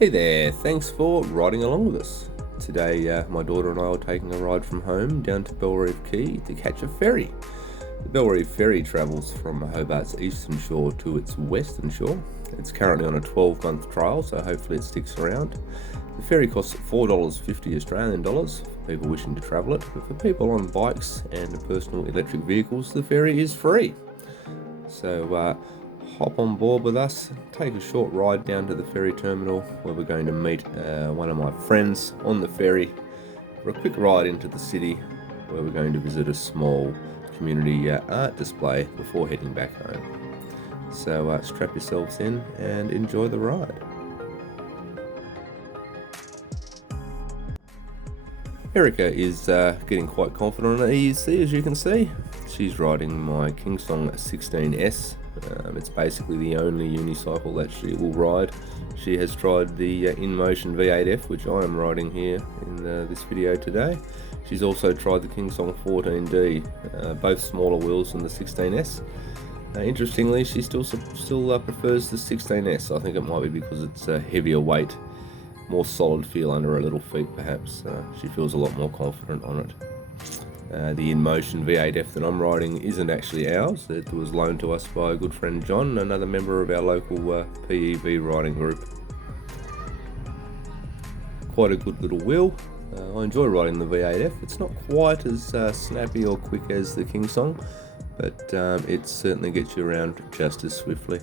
Hey there, thanks for riding along with us. Today my daughter and I are taking a ride from home down to Belrive Quay to catch a ferry. The Belrive Ferry travels from Hobart's eastern shore to its western shore. It's currently on a 12-month trial, so hopefully it sticks around. The ferry costs $4.50 Australian dollars for people wishing to travel it, but for people on bikes and personal electric vehicles, the ferry is free. So hop on board with us, take a short ride down to the ferry terminal where we're going to meet one of my friends on the ferry for a quick ride into the city where we're going to visit a small community art display before heading back home. So strap yourselves in and enjoy the ride. Erica is getting quite confident on EUC, as you can see. She's riding my Kingsong 16s. It's basically the only unicycle that she will ride. She has tried the Inmotion V8F, which I am riding here in this video today. She's also tried the Kingsong 14D, both smaller wheels than the 16s. Interestingly, she still prefers the 16s. I think it might be because it's a heavier weight, more solid feel under her little feet perhaps. She feels a lot more confident on it. The Inmotion V8F that I'm riding isn't actually ours. It was loaned to us by a good friend John, another member of our local PEV riding group. Quite a good little wheel. I enjoy riding the V8F. It's not quite as snappy or quick as the Kingsong, but it certainly gets you around just as swiftly.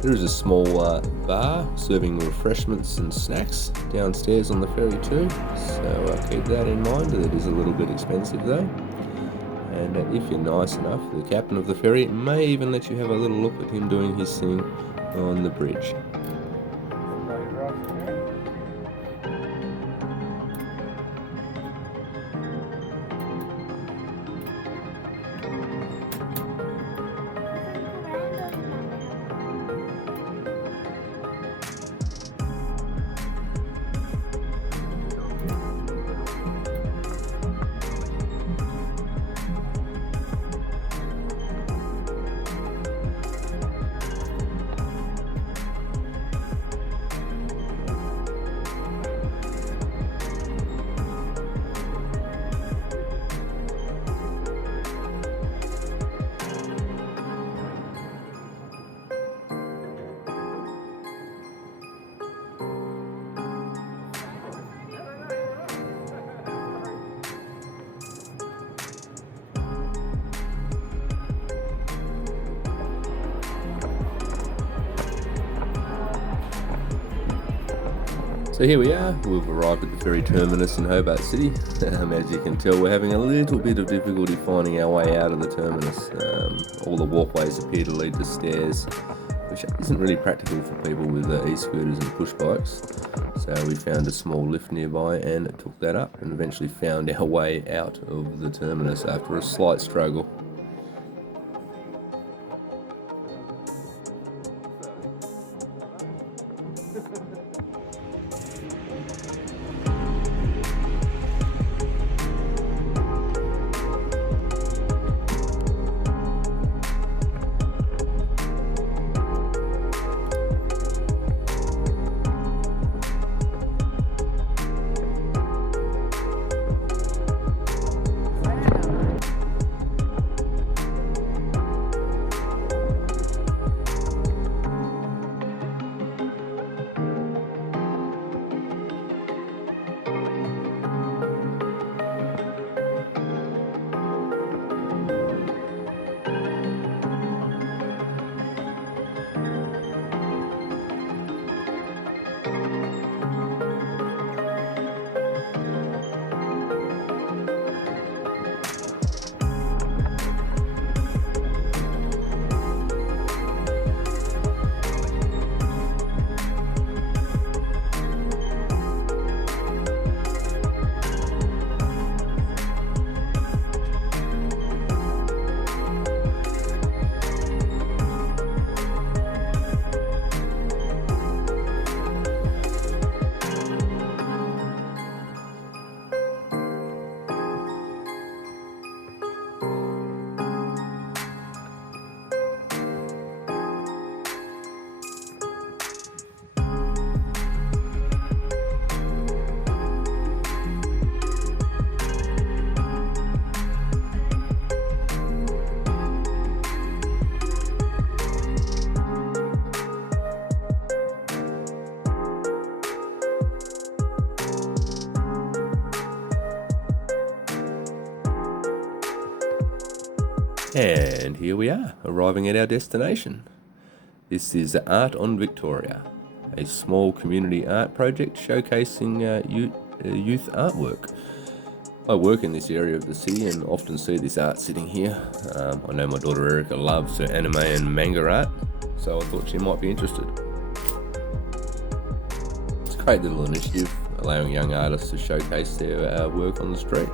There is a small bar serving refreshments and snacks downstairs on the ferry too, so keep that in mind. It is a little bit expensive though. And if you're nice enough, the captain of the ferry may even let you have a little look at him doing his thing on the bridge. So here we are, we've arrived at the ferry terminus in Hobart City. As you can tell, we're having a little bit of difficulty finding our way out of the terminus. All the walkways appear to lead to stairs, which isn't really practical for people with e-scooters and push bikes. So we found a small lift nearby and took that up and eventually found our way out of the terminus after a slight struggle. And here we are, arriving at our destination. This is Art on Victoria, a small community art project showcasing youth artwork. I work in this area of the city and often see this art sitting here. I know my daughter Erica loves her anime and manga art, so I thought she might be interested. It's a great little initiative, allowing young artists to showcase their work on the street.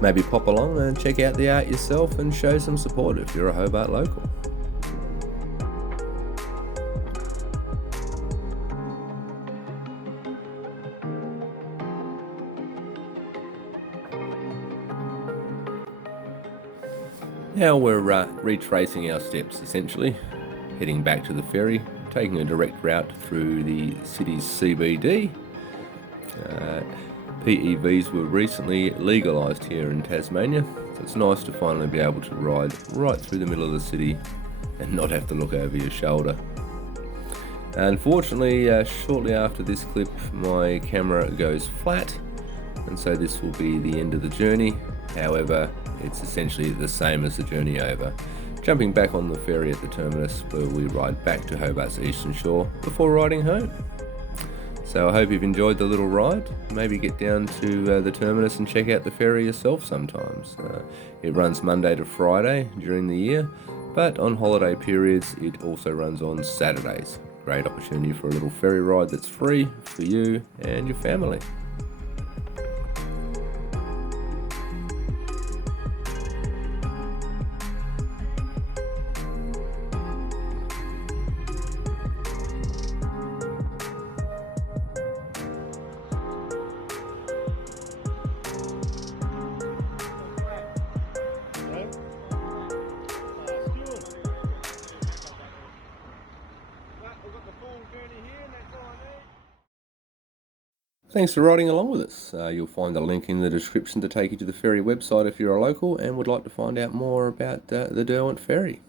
Maybe pop along and check out the art yourself and show some support if you're a Hobart local. Now we're retracing our steps essentially, heading back to the ferry, taking a direct route through the city's CBD. PEVs were recently legalised here in Tasmania, so it's nice to finally be able to ride right through the middle of the city and not have to look over your shoulder. Unfortunately, shortly after this clip, my camera goes flat, and so this will be the end of the journey. However, It's essentially the same as the journey over, jumping back on the ferry at the terminus where we ride back to Hobart's eastern shore before riding home. So I hope you've enjoyed the little ride. Maybe get down to the terminus and check out the ferry yourself sometimes. It runs Monday to Friday during the year, but on holiday periods it also runs on Saturdays. Great opportunity for a little ferry ride that's free for you and your family. Thanks for riding along with us. You'll find a link in the description to take you to the ferry website if you're a local and would like to find out more about the Derwent Ferry.